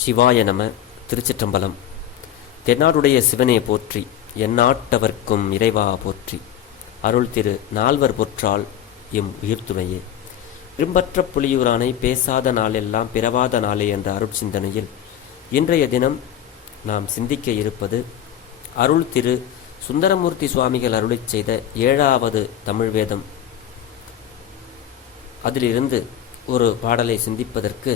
சிவாய நம திருச்சிற்றம்பலம். தென்னாடுடைய சிவனே போற்றி எந்நாட்டவர்க்கும் இறைவா போற்றி. அருள் திரு நால்வர் பொற்றால் எம் உயிர்த்துணையே. விரும்பற்ற புலியூரானை பேசாத நாளெல்லாம் பிறவாத நாளே என்ற அருள் சிந்தனையில் இன்றைய தினம் நாம் சிந்திக்க இருப்பது அருள் திரு சுந்தரமூர்த்தி சுவாமிகள் அருளை செய்த ஏழாவது தமிழ் வேதம். அதிலிருந்து ஒரு பாடலை சிந்திப்பதற்கு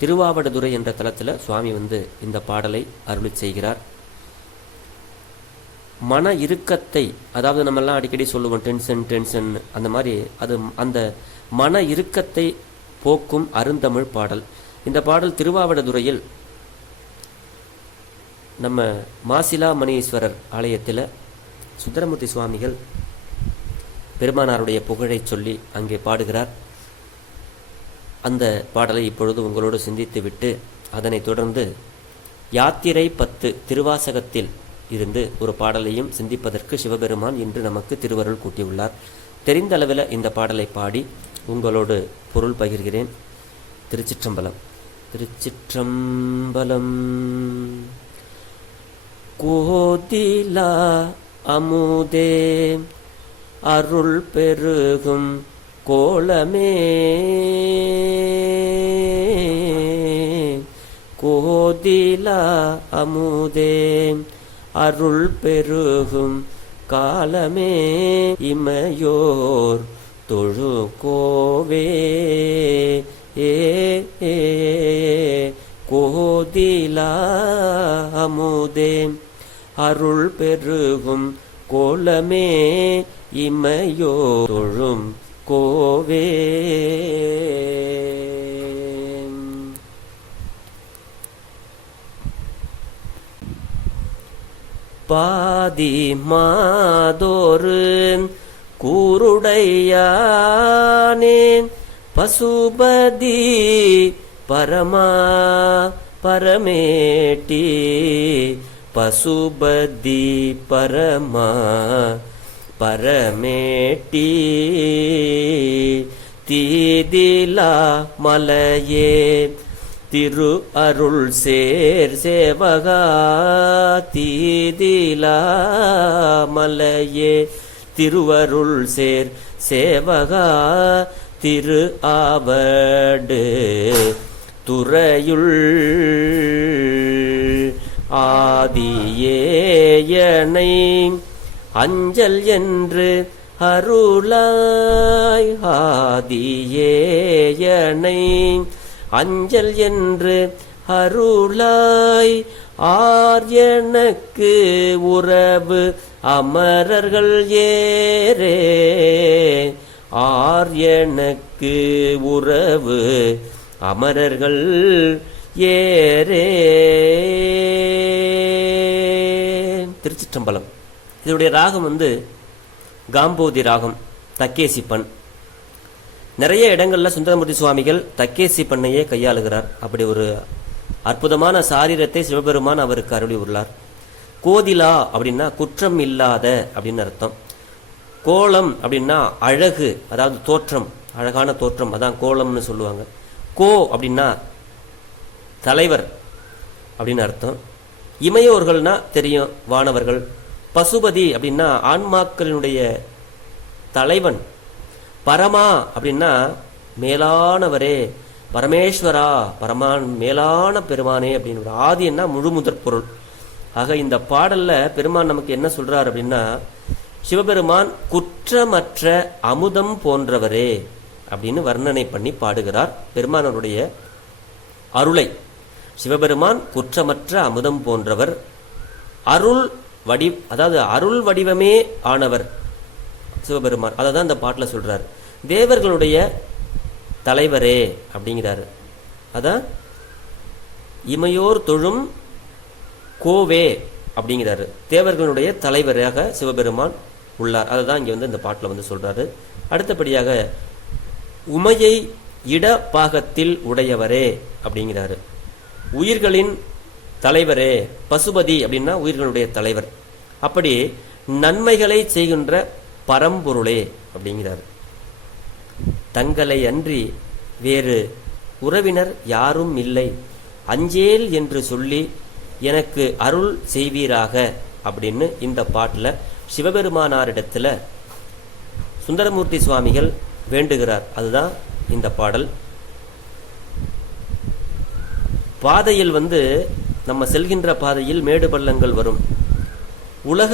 திருவாவடுதுறை என்ற தலத்தில் சுவாமி வந்து இந்த பாடலை அருளி செய்கிறார். மன இறுக்கத்தை அதாவது நம்மெல்லாம் அடிக்கடி சொல்லுவோம் டென்ஷன் டென்ஷன் அந்த மாதிரி அது அந்த மன இறுக்கத்தை போக்கும் அருந்தமிழ் பாடல். இந்த பாடல் திருவாவடுதுறையில் நம்ம மாசிலா மணீஸ்வரர் ஆலயத்தில் சுந்தரமூர்த்தி சுவாமிகள் பெருமானாருடைய புகழை சொல்லி அங்கே பாடுகிறார். அந்த பாடலை இப்பொழுது உங்களோடு சிந்தித்துவிட்டு அதனைத் தொடர்ந்து யாத்திரை பத்து திருவாசகத்தில் இருந்து ஒரு பாடலையும் சிந்திப்பதற்கு சிவபெருமான் இன்று நமக்கு திருவருள் கூட்டியுள்ளார். தெரிந்த அளவில் இந்த பாடலை பாடி உங்களோடு பொருள் பகிர்கிறேன். திருச்சிற்றம்பலம். திருச்சிற்றம்பலம். கோதிலா அமுதே அருள் பெருகும் கோலமே. கோதிலா அமுதே. அருள் பெருகும் காலமே. இமையோர் தொழு கோவே. ஏ ஏ கோதிலா அமுதே. அருள் பெருகும் கோலமே. இமையோ தொழும் கோவே. பாதி மாதோரு கூருடையானேன் பசுபதி பரமா பரமேட்டி பசுபதி பரமா பரமேட்டி தீதிலா மலையே திரு அருள் சேர் சேவகா தீதிலா மலையே திருவருள் சேர் சேவகா திரு ஆவடு துறையுள் ஆதியேயனை அஞ்சல் என்று அருளாய் ஆதியேயனை அஞ்சல் என்று அருளாய் ஆர் எனக்கு உறவு அமரர்கள் ஏரே ஆர் எனக்கு உறவு அமரர்கள் ஏரே திருச்சிற்றம்பலம். இதனுடைய ராகம் வந்து காம்போதி ராகம் தக்கேசிப்பன் நிறைய இடங்களில் சுந்தரமூர்த்தி சுவாமிகள் தக்கேசி பண்ணையே கையாளுகிறார். அப்படி ஒரு அற்புதமான சாரீரத்தை சிவபெருமான் அவருக்கு அருளி உள்ளார். கோதிலா அப்படின்னா குற்றம் இல்லாத அப்படின்னு அர்த்தம். கோலம் அப்படின்னா அழகு அதாவது தோற்றம் அழகான தோற்றம் அதான் கோலம்னு சொல்லுவாங்க. கோ அப்படின்னா தலைவர் அப்படின்னு அர்த்தம். இமையோர்கள்னா தெரியும் வானவர்கள். பசுபதி அப்படின்னா ஆன்மாக்களினுடைய தலைவன். பரமா அப்படின்னா மேலானவரே. பரமேஸ்வரா பரமான் மேலான பெருமானே அப்படின்னு ஆதின்னா முழு முதற் பொருள். ஆக இந்த பாடல்ல பெருமான் நமக்கு என்ன சொல்றார் அப்படின்னா சிவபெருமான் குற்றமற்ற அமுதம் போன்றவரே அப்படின்னு வர்ணனை பண்ணி பாடுகிறார் பெருமானருடைய அருளை. சிவபெருமான் குற்றமற்ற அமுதம் போன்றவர் அருள் வடி அதாவது அருள் வடிவமே ஆனவர் சிவபெருமான். அதை தான் இந்த பாட்டில் சொல்கிறார் தேவர்களுடைய தலைவரே அப்படிங்கிறாரு. அதான் இமையோர் தொழும் கோவே அப்படிங்கிறாரு. தேவர்களுடைய தலைவராக சிவபெருமான் உள்ளார். அதை தான் இங்கே வந்து இந்த பாட்டில் வந்து சொல்கிறாரு அடுத்தபடியாக உமையை இடப்பாகத்தில் உடையவரே அப்படிங்கிறாரு. உயிர்களின் தலைவரே பசுபதி அப்படின்னா உயிர்களுடைய தலைவர். அப்படி நன்மைகளை செய்கின்ற பரம்பொருளே அப்படிங்கிறார். தங்களை அன்றி வேறு உறவினர் யாரும் இல்லை. அஞ்சேல் என்று சொல்லி எனக்கு அருள் செய்வீராக அப்படின்னு இந்த பாட்டில் சிவபெருமானாரிடத்தில் சுந்தரமூர்த்தி சுவாமிகள் வேண்டுகிறார். அதுதான் இந்த பாடல். பாதையில் வந்து நம்ம செல்கின்ற பாதையில் மேடு பள்ளங்கள் வரும். உலக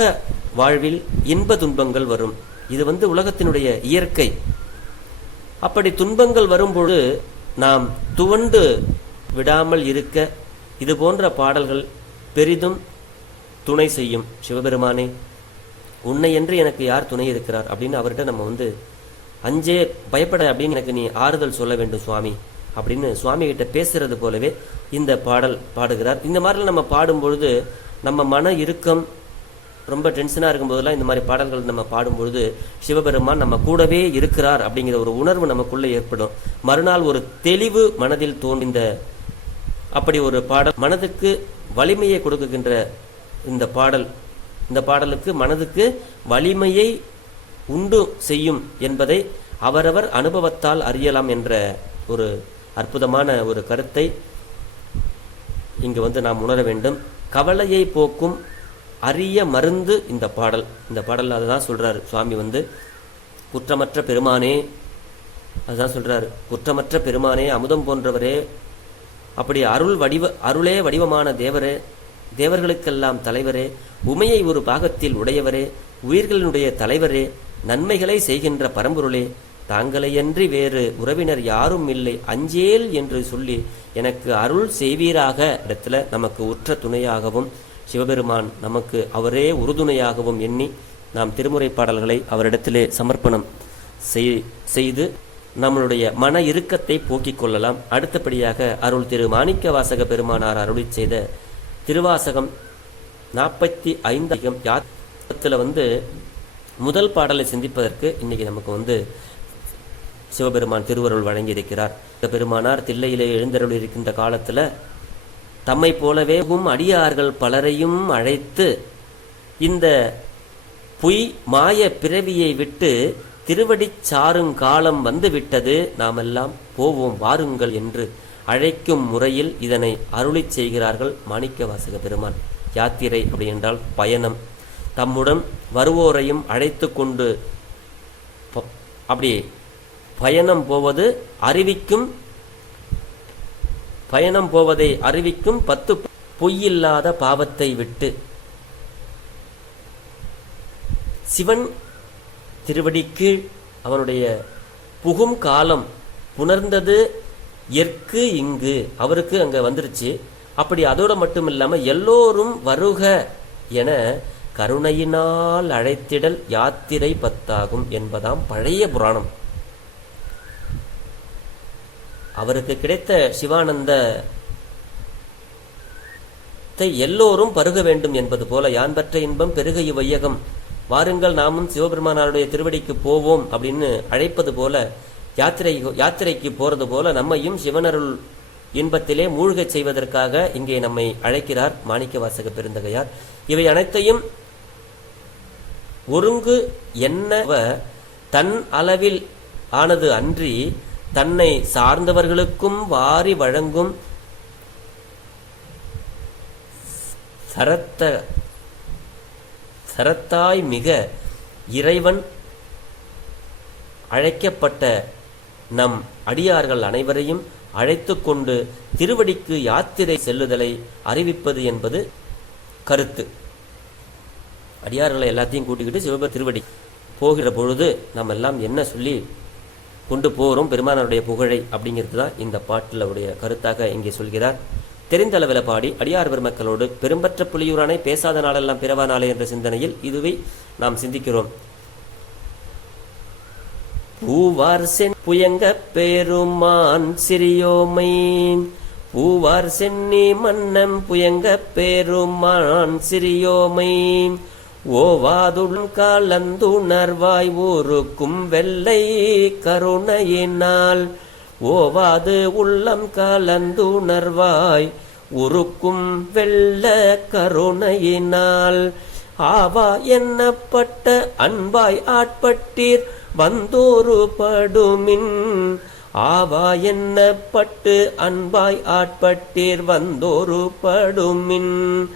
வாழ்வில் இன்ப துன்பங்கள் வரும். இது வந்து உலகத்தினுடைய இயற்கை. அப்படி துன்பங்கள் வரும்பொழுது நாம் துவண்டு விடாமல் இருக்க இது போன்ற பாடல்கள் பெரிதும் துணை செய்யும். சிவபெருமானே உன்னை என்று எனக்கு யார் துணை இருக்கிறார்? அப்படின்னு அவர்கிட்ட நம்ம வந்து அஞ்சே பயப்பட அப்படின்னு எனக்கு நீ ஆறுதல் சொல்ல வேண்டும் சுவாமி. அப்படின்னு சுவாமி கிட்ட பேசுறது போலவே இந்த பாடல் பாடுகிறார். இந்த மாதிரிலாம் நம்ம பாடும் பொழுது நம்ம மன இறுக்கம் ரொம்ப டென்ஷனாக இருக்கும்போதெல்லாம் இந்த மாதிரி பாடல்கள் நம்ம பாடும்பொழுது சிவபெருமான் நம்ம கூடவே இருக்கிறார் அப்படிங்கிற ஒரு உணர்வு நமக்குள்ளே ஏற்படும். மறுநாள் ஒரு தெளிவு மனதில் தோன்றிந்த அப்படி ஒரு பாடல் மனதுக்கு வலிமையை கொடுக்குகின்ற இந்த பாடல் இந்த பாடலுக்கு மனதுக்கு வலிமையை உண்டு செய்யும் என்பதை அவரவர் அனுபவத்தால் அறியலாம் என்ற ஒரு அற்புதமான ஒரு கருத்தை இங்கு வந்து நாம் உணர வேண்டும். கவலையை போக்கும் அரிய மருந்து இந்த பாடல். இந்த பாடல் அதுதான் சொல்கிறார் சுவாமி வந்து குற்றமற்ற பெருமானே அதுதான் சொல்கிறார் குற்றமற்ற பெருமானே அமுதம் போன்றவரே அப்படி அருள் வடிவ அருளே வடிவமான தேவரே தேவர்களுக்கெல்லாம் தலைவரே உமையை ஒரு பாகத்தில் உடையவரே உயிர்களினுடைய தலைவரே நன்மைகளை செய்கின்ற பரம்பொருளே தாங்களையன்றி வேறு உறவினர் யாரும் இல்லை. அஞ்சேல் என்று சொல்லி எனக்கு அருள் செய்வீராக. இடத்துல நமக்கு உற்ற துணையாகவும் சிவபெருமான் நமக்கு அவரே உறுதுணையாகவும் எண்ணி நாம் திருமுறை பாடல்களை அவரிடத்திலே சமர்ப்பணம் செய்- செய்து நம்மளுடைய மன இறுக்கத்தை போக்கிக் கொள்ளலாம். அடுத்தபடியாக அருள் திரு மாணிக்க வாசக பெருமானார் அருளி செய்த திருவாசகம் நாற்பத்தி ஐந்து. யாத்திரத்தில் வந்து முதல் பாடலை சிந்திப்பதற்கு இன்னைக்கு நமக்கு வந்து சிவபெருமான் திருவருள் வழங்கியிருக்கிறார் பெருமானார் தில்லையிலே எழுந்தருள் இருக்கின்ற காலத்தில் தம்மை போலவேவும் அடியார்கள் பலரையும் அழைத்து இந்த பொய் மாய பிறவியை விட்டு திருவடிச் சாருங்காலம் வந்துவிட்டது. நாமெல்லாம் போவோம் வாருங்கள் என்று அழைக்கும் முறையில் இதனை அருளிச் செய்கிறார்கள் மாணிக்க வாசக பெருமான். யாத்திரை அப்படி என்றால் பயணம். தம்முடன் வருவோரையும் அழைத்து கொண்டு அப்படி பயணம் போவது அறிவிக்கும் பயணம் போவதை அறிவிக்கும் பத்து பொய்யில்லாத பாவத்தை விட்டு. சிவன் திருவடிக்கு அவனுடைய புகும் காலம் புணர்ந்தது எற்கு இங்கு. அவருக்கு அங்க வந்துருச்சு. அப்படி அதோட மட்டும் இல்லாம எல்லோரும் வருக என கருணையினால் அழைத்திடல் யாத்திரை பத்தாகும் என்பதாம் பழைய புராணம். அவருக்கு கிடைத்த சிவானந்த எல்லோரும் பருக வேண்டும் என்பது போல யான்பற்ற இன்பம் பெருக இவ்வையகம். வாருங்கள் நாமும் சிவபெருமானாருடைய திருவடிக்கு போவோம் அப்படின்னு அழைப்பது போல யாத்திரை யாத்திரைக்கு போறது போல நம்மையும் சிவனருள் இன்பத்திலே மூழ்கச் செய்வதற்காக இங்கே நம்மை அழைக்கிறார் மாணிக்க வாசக பெருந்தகையார். இவை அனைத்தையும் ஒருங்கு என்னவ தன் அளவில் ஆனது அன்றி தன்னை சார்ந்தவர்களுக்கும் வாரி வழங்கும் சரத்த சரத்தாய் மிக இறைவன் அழைக்கப்பட்ட நம் அடியார்கள் அனைவரையும் அழைத்து கொண்டு திருவடிக்கு யாத்திரை செல்லுதலை அறிவிப்பது என்பது கருத்து. அடியார்களை எல்லாத்தையும் கூட்டிக்கிட்டு சிவபெருமான் திருவடி போகிற பொழுது நாம் எல்லாம் என்ன சொல்லி கொண்டு போகிறோம் பெருமானாருடைய புகழை அப்படிங்கிறது தான் இந்த பாட்டில் உடைய கருத்தாக இங்கே சொல்கிறார். தெரிந்த அளவில் பாடி அடியார் பெருமக்களோடு பெரும்பற்ற புலியூரானை பேசாத நாளெல்லாம் பிறவா நாளே என்ற சிந்தனையில் இதுவை நாம் சிந்திக்கிறோம். பூவார் சென் புயங்க பெருமான் சிறியோமை. பூவார் சென்னி மன்னன் புயங்க பெருமான் சிறியோமை. ஓவாதுள் காலந்துணர்வாய் ஊருக்கும் வெள்ளை கருணையினால். ஓவாது உள்ளம் கலந்துணர்வாய் உருக்கும் வெள்ள கருணையினால். ஆவா என்னப்பட்ட அன்பாய் ஆட்பட்டீர் வந்தோரு படுமின். ஆவா என்னப்பட்டு அன்பாய் ஆட்பட்டீர் வந்தோரு படுமின்.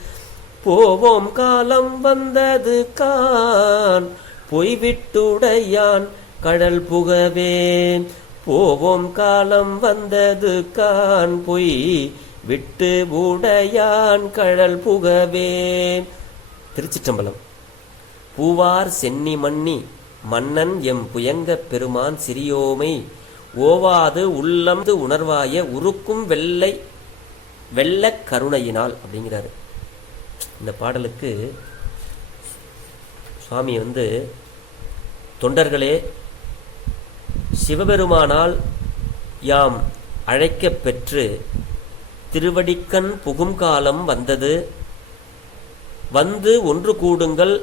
போவோம் காலம் வந்தது கான். பொய்விட்டுடையான் கடல் புகவேன். போவோம் காலம் வந்தது கான். பொய் விட்டு உடையான் கடல் புகவேன். திருச்சிற்றம்பலம். பூவார் சென்னி மன்னி மன்னன் எம் புயங்கப் பெருமான் சிறியோமை. ஓவாது உள்ளம்து உணர்வாய உருக்கும் வெள்ளை வெள்ளக் கருணையினால் அப்படிங்கிறாரு. இந்த பாடலுக்கு சுவாமி வந்து தொண்டர்களே சிவபெருமானால் யாம் அழைக்கப் பெற்று திருவடிக்கண் புகும் காலம் வந்தது. வந்து ஒன்று கூடுங்கள்.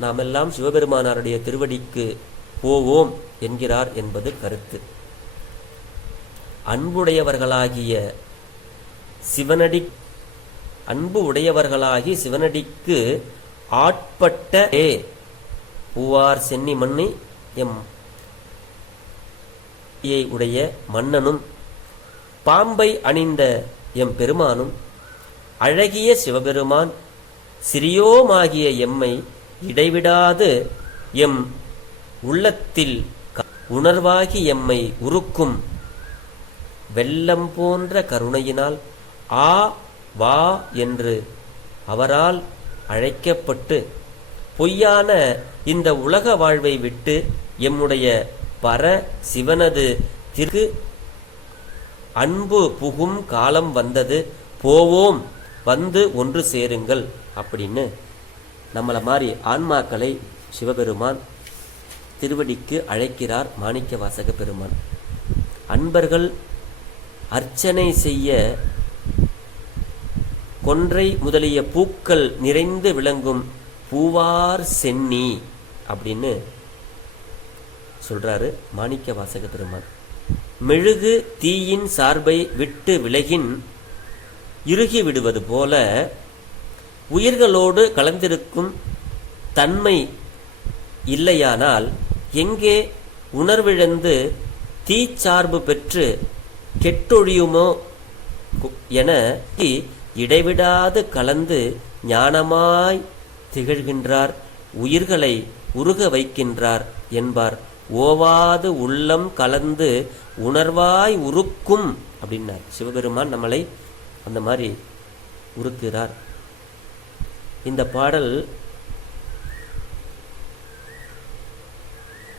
நாமெல்லாம் சிவபெருமானாருடைய திருவடிக்கு போவோம் என்கிறார் என்பது கருத்து. அன்புடையவர்களாகிய சிவனடி அன்பு உடையவர்களாகி சிவனடிக்கு ஆட்பட்ட ஏ. பூவார் சென்னி மண்ணி எம். யை உடைய மன்னனும் பாம்பை அணிந்த எம். பெருமானும் அழகிய சிவபெருமான் சிறியோமாகிய எம்மை இடைவிடாது எம். உள்ளத்தில் உணர்வாகி எம்மை உருக்கும் வெள்ளம் போன்ற கருணையினால் ஆ. வா என்று அவரால் அழைக்கப்பட்டு பொய்யான இந்த உலக வாழ்வை விட்டு எம்முடைய பர சிவனது திரு அன்பு புகும் காலம் வந்தது போவோம் வந்து ஒன்று சேருங்கள் அப்படின்னு நம்மளை மாதிரி ஆன்மாக்களை சிவபெருமான் திருவடிக்கு அழைக்கிறார் மாணிக்க வாசக பெருமான். அன்பர்கள் அர்ச்சனை செய்ய கொன்றை முதலிய பூக்கள் நிறைந்து விளங்கும் பூவார் சென்னி அப்படின்னு சொல்றாரு மாணிக்க வாசக பெருமான். மெழுகு தீயின் சார்பை விட்டு விலகின் இறுகி விடுவது போல உயிர்களோடு கலந்திருக்கும் தன்மை இல்லையானால் எங்கே உணர்விழந்து தீச்சார்பு பெற்று கெட்டொழியுமோ என இடைவிடாது கலந்து ஞானமாய் திகழ்கின்றார் உயிர்களை உருக வைக்கின்றார் என்பார். ஓவாது உள்ளம் கலந்து உணர்வாய் உருக்கும் அப்படின்னார். சிவபெருமான் நம்மளை அந்த மாதிரி உருக்குகிறார். இந்த பாடல்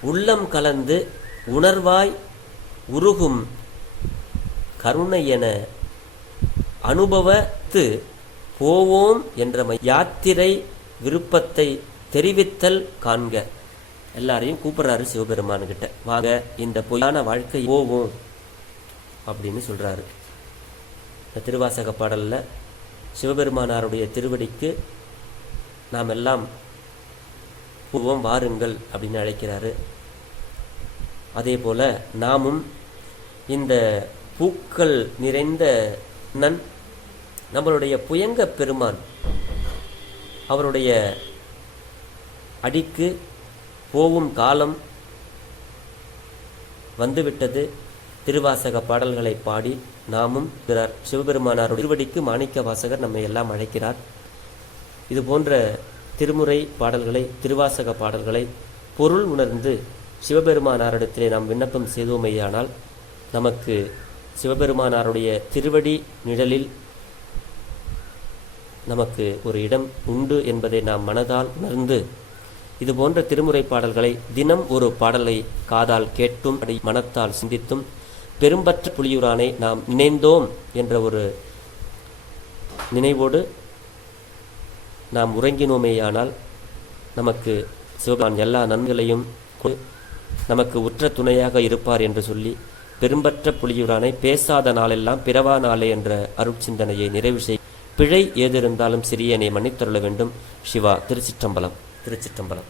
உள்ளம் கலந்து உணர்வாய் உருகும் கருணை என அனுபவத்து போவோம் என்ற யாத்திரை விருப்பத்தை தெரிவித்தல் காண்க. எல்லாரையும் கூப்பிடுறாரு சிவபெருமான் கிட்ட வாங்க இந்த பொய்யான வாழ்க்கை போவோம் அப்படின்னு சொல்றாரு. இந்த திருவாசக பாடல்ல சிவபெருமானாருடைய திருவடிக்கு நாம் எல்லாம் போவோம் வாருங்கள் அப்படின்னு அழைக்கிறாரு. அதே போல நாமும் இந்த பூக்கள் நிறைந்த நன் நம்மளுடைய புயங்க பெருமான் அவருடைய அடிக்கு போவும் காலம் வந்துவிட்டது. திருவாசக பாடல்களை பாடி நாமும் பிறர் சிவபெருமானாருடைய திருவடிக்கு மாணிக்க வாசகர் நம்மை எல்லாம் அழைக்கிறார். இது போன்ற திருமுறை பாடல்களை திருவாசக பாடல்களை பொருள் உணர்ந்து சிவபெருமானாரிடத்திலே நாம் விண்ணப்பம் செய்தோமேயானால் நமக்கு சிவபெருமானாருடைய திருவடி நிழலில் நமக்கு ஒரு இடம் உண்டு என்பதை நாம் மனதால் உணர்ந்து இது போன்ற திருமுறை பாடல்களை தினம் ஒரு பாடலை காதால் கேட்டும் அதை மனத்தால் சிந்தித்தும் பெரும்பற்ற புலியூரானை நாம் நினைந்தோம் என்ற ஒரு நினைவோடு நாம் உறங்கினோமேயானால் நமக்கு சிவபான் எல்லா நன்களையும் நமக்கு உற்ற துணையாக இருப்பார் என்று சொல்லி பெரும்பற்ற புலியூரானை பேசாத நாளெல்லாம் பிறவா நாளே என்ற அருட்சிந்தனையை நிறைவு செய். பிழை ஏதிருந்தாலும் சிறியனை மன்னித்தருள வேண்டும். சிவா திருச்சிற்றம்பலம் திருச்சிற்றம்பலம்.